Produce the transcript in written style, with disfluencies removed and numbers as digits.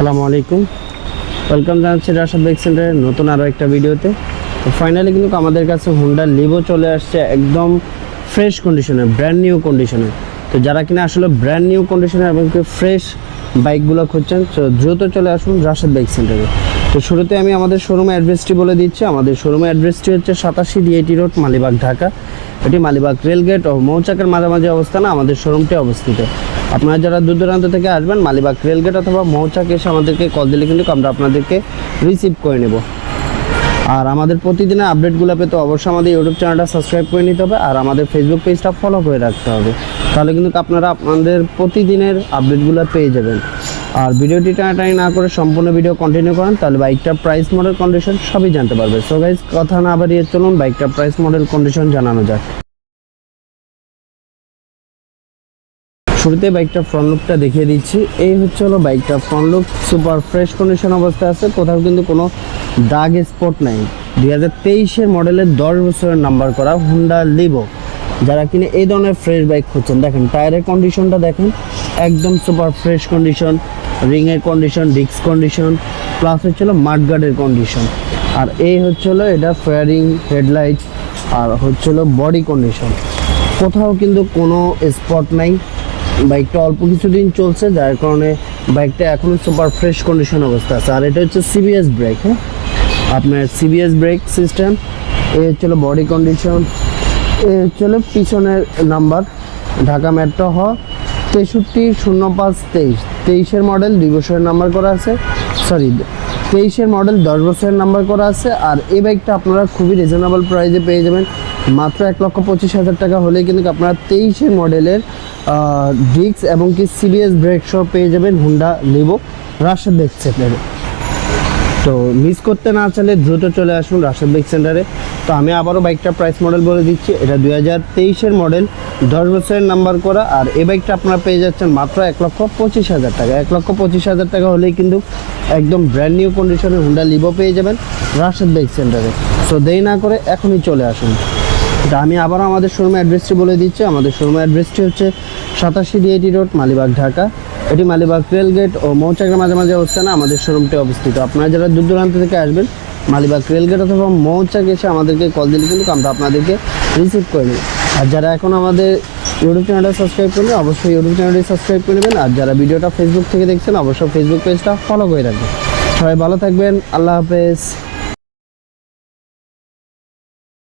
আসসালামু আলাইকুম, ওয়েলকাম জানাচ্ছি রাশাদ বাইক সেন্টারের নতুন আরও একটা ভিডিওতে। তো ফাইনালি কিন্তু আমাদের কাছে হুন্ডা লিভো চলে আসছে একদম ফ্রেশ কন্ডিশনে, ব্র্যান্ড নিউ কন্ডিশনে। তো যারা কিনা আসলে ব্র্যান্ড নিউ কন্ডিশনে এবং ফ্রেশ বাইকগুলো খুঁজছেন, তো দ্রুত চলে আসুন রাশাদ বাইক সেন্টারে। তো শুরুতে আমি আমাদের শোরুমের অ্যাড্রেসটি বলে দিচ্ছি। আমাদের শোরুমের অ্যাড্রেসটি হচ্ছে 87 DIT রোড, মালিবাগ, ঢাকা। এটি মালিবাগ রেলগেট ও মৌচাকের মাঝামাঝি অবস্থানে আমাদের শোরুমটি অবস্থিত। আপনারা যারা দূর দূরান্ত থেকে আসবেন, মালিবাগ রেলগেট অথবা মৌচাক এসে আমাদেরকে কল দিলে কিন্তু আমরা আপনাদেরকে রিসিভ করে নেব। আর আমাদের প্রতিদিনের আপডেটগুলো পেতে অবশ্যই আমাদের ইউটিউব চ্যানেলটা সাবস্ক্রাইব করে নিতে হবে আর আমাদের ফেসবুক পেজটা ফলো করে রাখতে হবে। তাহলে কিন্তু আপনারা আপনাদের প্রতিদিনের আপডেটগুলো পেয়ে যাবেন। আর ভিডিওটি টানাটানি না করে সম্পূর্ণ ভিডিও কন্টিনিউ করেন, তাহলে বাইকটার প্রাইস, মডেল, কন্ডিশন সবই জানতে পারবে। সো গাইজ, কথা না বাড়িয়ে চলুন বাইকটার প্রাইস, মডেল, কন্ডিশন জানানো যাক। শুরুতে বাইকটার ফ্রন্ট লুকটা দেখিয়ে দিচ্ছি। এই হলো বাইকটার front look. Super fresh condition অবস্থায় আছে, কোথাও কিন্তু কোনো দাগ স্পট নাই। 2023-এর মডেলের 10 বছরের নাম্বার করা হুন্ডা লিভো। যারা কিনে এই ধরনের ফ্রেশ বাইক খুঁজছেন, দেখেন টায়ারের কন্ডিশনটা দেখেন, একদম সুপার ফ্রেশ কন্ডিশন, রিংয়ের কন্ডিশন, ডিস্ক কন্ডিশন, প্লাস হচ্ছিলো মাডগার্ডের কন্ডিশন। আর এই হচ্ছিলো এটা ফেয়ারিং, হেডলাইট, আর হচ্ছিলো বডি কন্ডিশন, কোথাও কিন্তু কোনো স্পট নাই। বাইকটা অল্প কিছুদিন চলছে, যার কারণে বাইকটা এখনও সুপার ফ্রেশ কন্ডিশন অবস্থা আছে। আর এটা হচ্ছে CBS ব্রেক, হ্যাঁ, আপনার CBS ব্রেক সিস্টেম। এই হচ্ছিলো বডি কন্ডিশন, এই হচ্ছিলো পিছনের নাম্বার, ঢাকা মেট্রো হ 630523। 23-এর মডেল 2 বছরের নাম্বার করা আছে, সরি 23-এর মডেল 10 বছরের নাম্বার করা আছে। আর এই বাইকটা আপনারা খুবই রিজনেবল প্রাইসে পেয়ে যাবেন, মাত্র 1,25,000 টাকা হলেই কিন্তু আপনারা 23-এর মডেলের ডিস্ক এবং কি CBS ব্রেক সহ পেয়ে যাবেন হুন্ডা লিভো রাশাদ বাইক সেন্টারে। তো মিস করতে না চাইলে দ্রুত চলে আসুন রাশাদ বাইক সেন্টারে। তো আমি আবারও বাইকটার প্রাইস, মডেল বলে দিচ্ছি। এটা 2023-এর মডেল, 10 বছরের নাম্বার করা। আর এই বাইকটা আপনারা পেয়ে যাচ্ছেন মাত্র 1,25,000 টাকা। 1,25,000 টাকা হলেই কিন্তু একদম ব্র্যান্ড নিউ কন্ডিশনে হুন্ডা লিভো পেয়ে যাবেন রাশাদ বাইক সেন্টারে। সো দেরি না করে এখনই চলে আসুন। তা আমি আবার আমাদের শোরুমের অ্যাড্রেসটি বলে দিচ্ছি। আমাদের শোরুমের অ্যাড্রেসটি হচ্ছে 87 DIT রোড, মালিবাগ, ঢাকা। এটি মালিবাগ রেলগেট ও মৌচাকের মাঝামাঝি অবস্থানে আমাদের শোরুমটি অবস্থিত। আপনারা যারা দূর দূরান্ত থেকে আসবেন, মালিবাগ রেলগেট অথবা মৌচাক এসে আমাদেরকে কল দিলে কিন্তু আমরা আপনাদেরকে রিসিভ করে নেব। আর যারা এখন আমাদের ইউটিউব চ্যানেলটা সাবস্ক্রাইব করবেন, অবশ্যই ইউটিউব চ্যানেলটি সাবস্ক্রাইব করে নেবেন। আর যারা ভিডিওটা ফেসবুক থেকে দেখছেন, অবশ্যই ফেসবুক পেজটা ফলো করে রাখবেন। সবাই ভালো থাকবেন, আল্লাহ হাফেজ।